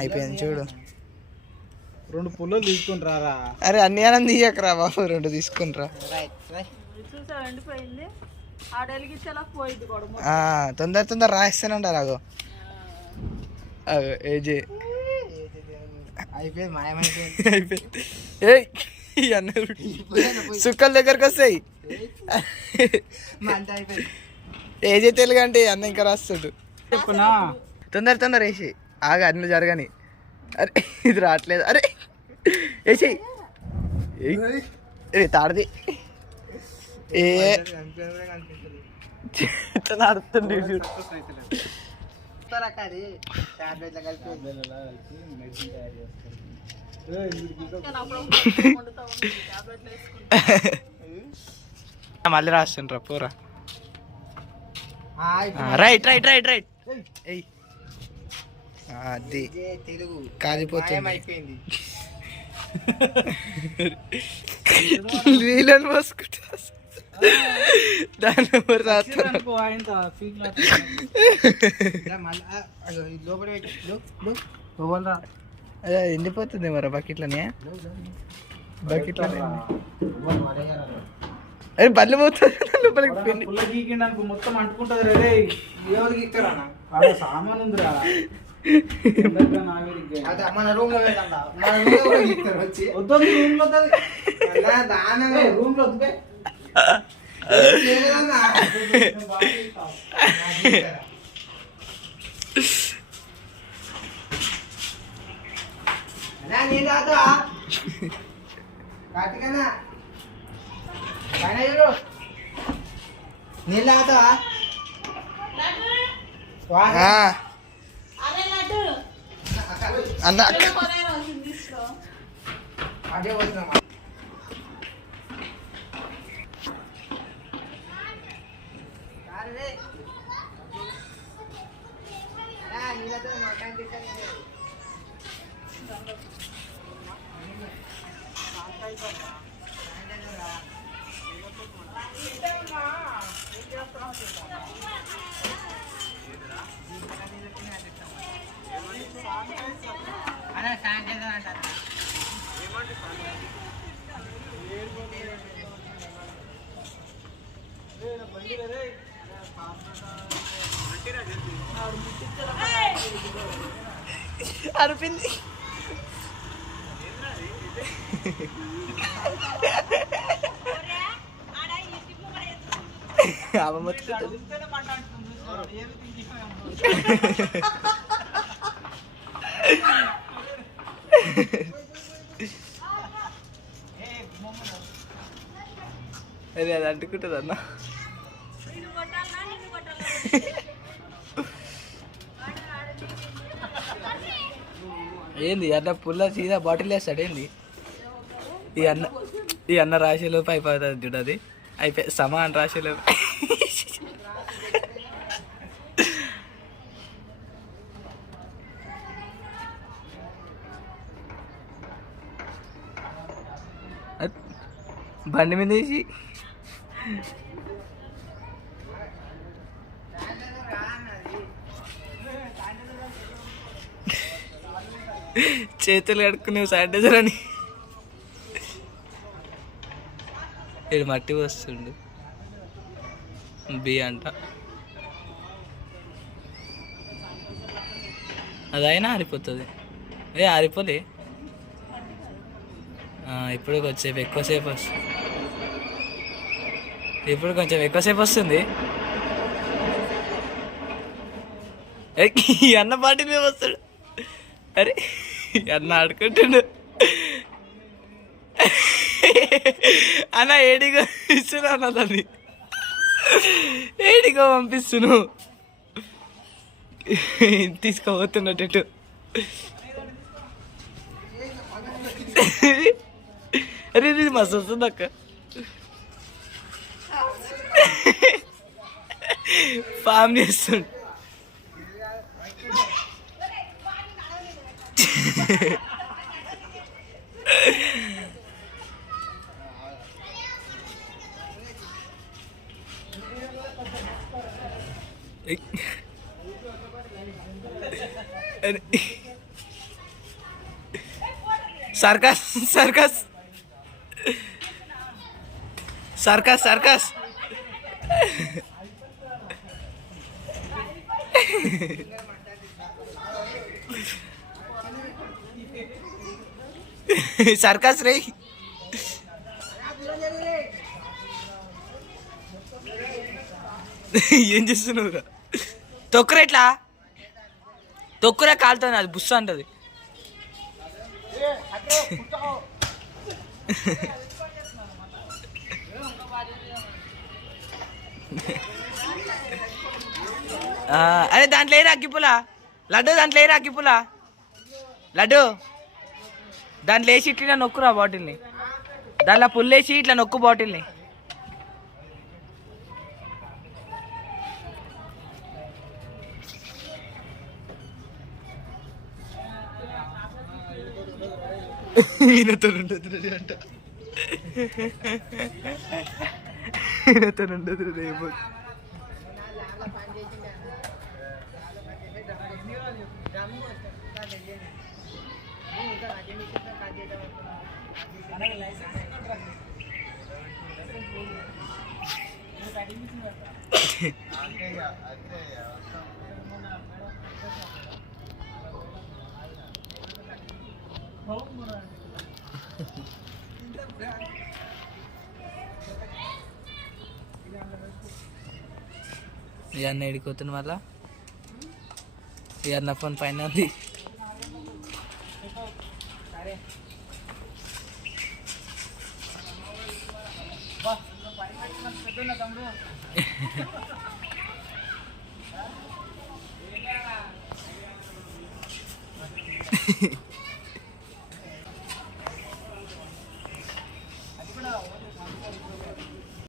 అయిపోయింది చూడు. 2 పుల్లలు తీసుకుని రారా. అరే అన్ని అన్నం తీయకరా బాబు, 2 తీసుకుని రా. తొందర తొందర రాయిస్తూనే ఉంటారు. అగో అగో ఏజే అయిపోయింది, మాయమైపోయింది. అయిపోయింది. ఏయ్ అన్న సుక్కల దగ్గరకు వస్తాయి. ఏజే తెలుగు అంటే అన్న ఇంకా రాస్తాడు. చెప్పునా తొందర తొందర వేసి ఆగా అన్ని జరగని. అరే ఇది రావట్లేదు. అరే వేసి తాడది ఏ నడుతుంది. మళ్ళీ రాస్తుండ్రా పూరా. Right right right right. అది కాలిపోతుంది. నీళ్ళని పోసుకుంటా దాని అదే ఎండిపోతుంది మరి బకెట్లనే. బకెట్లనే అరే బల్లి పోతుంది లోపలికి. మొత్తం అంటుకుంటది రే. సామాన్ ఉందిరా. మన రూమ్ లో రూమ్ లో నీళ్ళు అన్న అదే వచ్చిన అరిపింది. అదే అది అంటుకుంటుంది అన్న. ఏంది అన్న పుల్ల సీదా బాటిల్ వేస్తాడు ఏంది? ఈ అన్న రాశిలోపు అయిపోతుంది చూడు. అది అయిపోయి సమాన్ రాశిలో బండి మీద వేసి చేతులు కడుక్కునేవి శానిటైజర్ అని ఇది మట్టి వస్తుండు. బి అంట. అదైనా ఆరిపోతుంది. ఆరిపోలే. ఇప్పుడు కొంచెం ఎక్కువసేపు వస్తుంది. ఇప్పుడు కొంచెం ఎక్కువసేపు వస్తుంది. ఈ అన్న పాటి మీద వస్తాడు. అరే అన్న ఆడుకుంటుండు. అన్న ఏడిగా ఇస్తున్నా అన్న దాన్ని ఏడిగా పంపిస్తున్నావు తీసుకోబోతున్నట్టు. అరే ఇది మస్తు వస్తుంది అక్క. ఫామ్ చేస్తుండు. Circus circus circus circus circus రే ఏం చేస్తున్నావురా తొక్కురా ఇట్లా తొక్కురా కాలుతుంది అది బుస్స అంటది అరే దాంట్లో ఏరా అగ్గిపులా లడ్డు దాంట్లో ఏరా అగ్గిపులా లడ్డు దాంట్లో వేసి ఇట్లా నొక్కురా బాటిల్ని దాంట్లో పుల్లేసి ఇట్లా నొక్కు బాటిల్ని ఈయనతో ఉండదు అంట ఈయనతో ఉండదు రేపు ఈ అన్న ఎడిపోతుంది మళ్ళా ఈ అన్న ఫోన్ పైన ఉంది